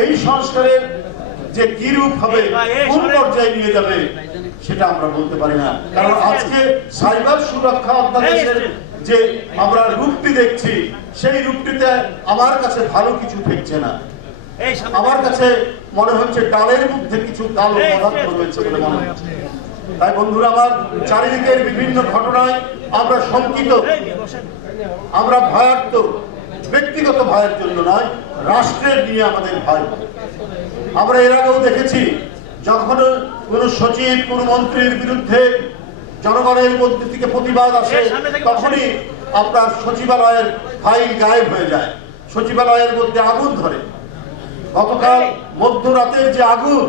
এই সংস্কারের যে কি রূপ হবে, কোন পর্যায়ে নিয়ে যাবে সেটা আমরা বলতে পারি না। কারণ আজকে সাইবার সুরক্ষা অধ্যাদেশের যে আমরা রূপটি দেখছি, সেই রূপটিতে আমার কাছে ভালো কিছু ঠেকছে না। আমার কাছে মনে হচ্ছে ডালের মধ্যে কিছু কালো পদার্থ রয়েছে বলে মনে হচ্ছে। তাই বন্ধুরা আমার, চারিদিকের বিভিন্ন ঘটনায় আমরা শঙ্কিত, আমরা ভয়ার্ত, ব্যক্তিগত ভয়ের জন্য নয়, রাষ্ট্রের নিয়ে আমাদের ভয়। আমরা এর আগেও দেখেছি, যখন কোন সচিব কোন মন্ত্রীর বিরুদ্ধে জনগণের মধ্যে থেকে প্রতিবাদ আসে, তখনই আপনার সচিবালয়ের ফাইল গায়েব হয়ে যায়, সচিবালয়ের মধ্যে আগুন ধরে। গতকাল মধ্যরাতের যে আগুন,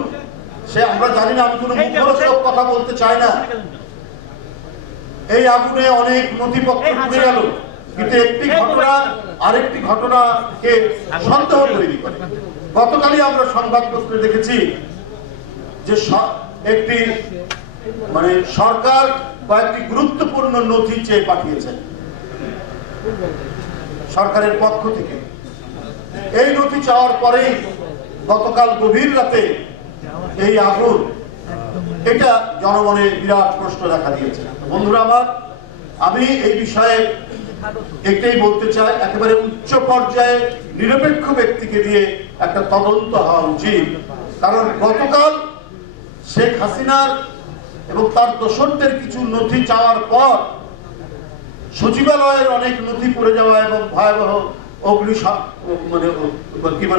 সে আমরা জানি না, আমি কোনো মুখরোচক কথা বলতে চাই না, এই আগুনে অনেক নথিপত্র পুড়ে গেল, কিন্তু একটি ঘটনা আরেকটি ঘটনাকে সন্দেহ তৈরি করে। গতকালই আমরা সংবাদপত্রে দেখেছি যে একটি সরকার কয়েকটি গুরুত্বপূর্ণ নথি চেয়ে পাঠিয়েছেন সরকারের পক্ষ থেকে। এই নথি চাওয়ার পরেই গতকাল গভীর রাতে এই আগুন, এটা জনমনে বিরাট প্রশ্ন দেখা দিয়েছে। বন্ধুরা আমার, আমি এই বিষয়ে এটাই বলতে চাই, একেবারে উচ্চ পর্যায়ে নিরপেক্ষ ব্যক্তিকে দিয়ে একটা তদন্ত হওয়া উচিত। কারণ গতকাল শেখ হাসিনার এবং তার দোসরদের কিছু নথি চাওয়ার পর সচিবালয়ের অনেক নথি পড়ে যাওয়া এবং ভয়াবহ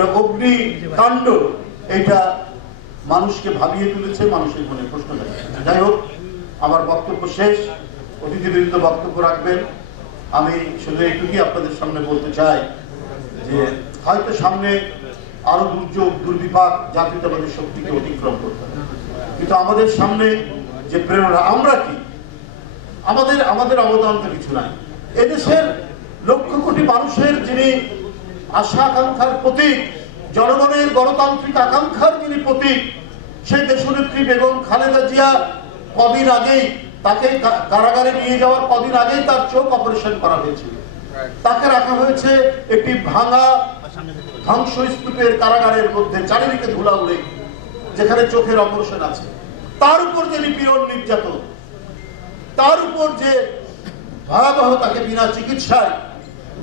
অগ্নিকাণ্ড, এটা মানুষকে ভাবিয়ে তুলেছে, মানুষের মনে প্রশ্ন জাগিয়েছে। যাই হোক, আমার বক্তব্য শেষ, অতিথিবৃন্দ বক্তব্য রাখবেন। আমি শুধু এইটুকুই আপনাদের সামনে বলতে চাই যে হয়তো সামনে আরো দুর্যোগ দুর্বিপাক জাতীয়তাবাদী শক্তিকে অতিক্রম করতে হবে, কিন্তু আমাদের সামনে যে প্রেরণা, আমরা কি, আমাদের অবদান তো কিছু নাই। এদেশের লক্ষ কোটি মানুষের যিনি আশা আকাঙ্ক্ষার প্রতীক, জনগণের গণতান্ত্রিক আকাঙ্ক্ষার যিনি প্রতীক, সেই দেশনেত্রী বেগম খালেদা জিয়া কদিন আগেই, তাকে কারাগারে নিয়ে যাওয়ার কদিন আগেই তার চোখ অপারেশন করা হয়েছিল। তাকে রাখা হয়েছে একটি ভাঙা ধ্বংসস্তূপের কারাগারের মধ্যে, চারিদিকে ধুলা উড়ে, যেখানে চোখের অপারেশন আছে। তার উপর যে নিপীড়ন নির্যাতন, তার উপর যে ভয়াবহ, তাকে বিনা চিকিৎসায়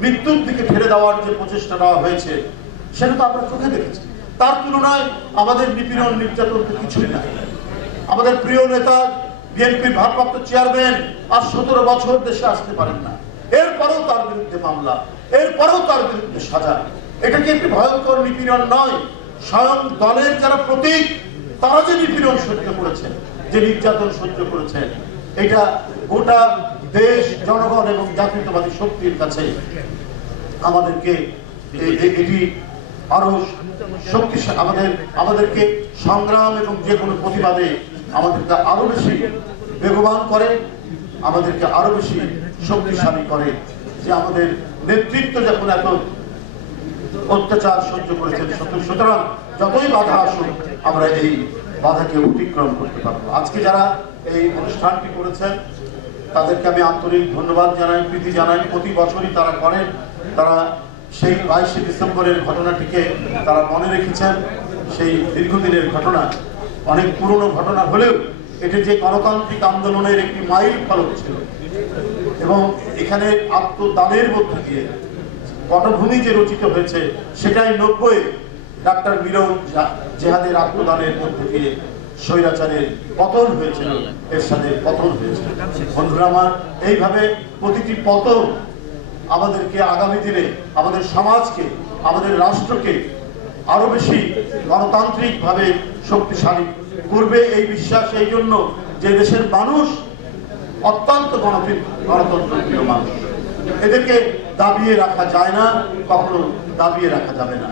মৃত্যুর দিকে ঠেলে দেওয়ার যে প্রচেষ্টা নেওয়া হয়েছে, সেটা তো আমরা চোখে দেখেছি। তার তুলনায় আমাদের নিপীড়ন নির্যাতন কিছুই না। আমাদের প্রিয় নেতা বিএনপির ভারপ্রাপ্ত চেয়ারম্যান আর 17 বছর দেশে আসতে পারেন না, এরপরেও তার বিরুদ্ধে মামলা, এরপরেও তার বিরুদ্ধে সাজা। এটা কি একটি ভয়ঙ্কর নিপীড়ন নয়? স্বয়ং দলের যারা প্রতীক, তারা যে নিপীড়ন সহ্য করেছেন, যে নির্যাতন সহ্য করেছেন, এটা গোটা দেশ, জনগণ এবং জাতীয়তাবাদী শক্তির কাছে আমাদেরকে এটি আরো শক্তিশালী, আমাদেরকে সংগ্রাম এবং যে কোনো প্রতিবাদে আমাদেরকে আরো বেশি বেগবান করে, আমাদেরকে আরো বেশি শক্তিশালী করে। যে আমাদের নেতৃত্ব যখন এত অত্যাচার সহ্য করেছেন, সুতরাং যতই বাধা আসুক, আমরা এই বাধাকে অতিক্রম করতে পারবো। আজকে যারা এই অনুষ্ঠানটি করেছেন, তাদেরকে আমি আন্তরিক ধন্যবাদ জানাই, প্রীতি জানাই। প্রতি বছরই তারা করেন, তারা সেই 22শে ডিসেম্বরের ঘটনাটিকে তারা মনে রেখেছেন। সেই দীর্ঘদিনের ঘটনা, অনেক পুরনো ঘটনা হলেও এটি যে গণতান্ত্রিক আন্দোলনের একটি মাইল ফলক ছিল, এবং এখানে আত্মদানের মধ্যে দিয়ে পটভূমি যে রচিত হয়েছে, সেটাই 90-এ ডাক্তার মিলন জেহাদের আত্মদানের মধ্যে দিয়ে স্বৈরাচারের পতন হয়েছিল, এরশাদের পতন হয়েছিল। বন্ধুরা আমার, এইভাবে প্রতিটি পতন আমাদেরকে আগামী দিনে আমাদের সমাজকে, আমাদের রাষ্ট্রকে আরো বেশি গণতান্ত্রিক ভাবে শক্তিশালী করবে, এই বিশ্বাস এই জন্য যে দেশের মানুষ অত্যন্ত গণতন্ত্রপ্রিয় মানুষ। এদেরকে দাবিয়ে রাখা যায় না, কখনো দাবিয়ে রাখা যাবে না।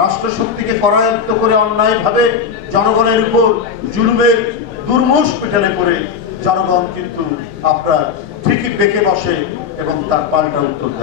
রাষ্ট্রশক্তিকে করায়ত্ত করে অন্যায়ভাবে জনগণের উপর জুলুমের দুর্মুষ পিটানে পড়ে জনগণ কিন্তু আপনার ঠিকই বেঁকে বসে এবং তার পাল্টা উত্তর দেয়।